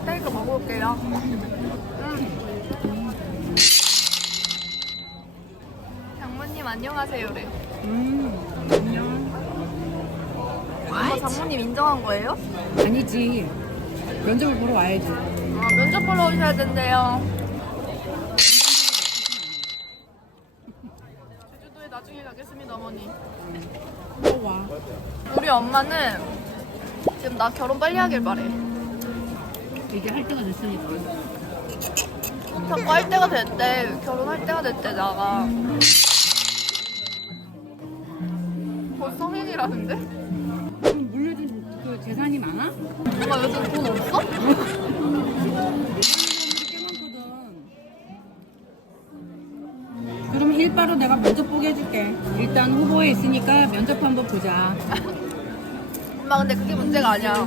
스테이크 먹어볼게요. 음. 장모님 안녕하세요래. 음, 안녕. 엄마 장모님 인정한 거예요? 아니지. 면접을 보러 와야지. 아, 면접 보러 오셔야 된대요. 제주도에 나중에 가겠습니다, 어머니. 또 와. 우리 엄마는 지금 나 결혼 빨리 하길 바래. 이제 할 때가 됐으니까. 자꾸 할 때가 됐대. 결혼할 때가 됐대, 나가. 벌써 성인이라는데? 물려준 그 재산이 많아? 엄마 요즘 돈 없어? 물려준 사람들이 꽤 많거든. 그럼 일바로 내가 면접 보게 해줄게. 일단 후보에 있으니까 면접 한번 보자. 엄마 근데 그게 문제가 아니야.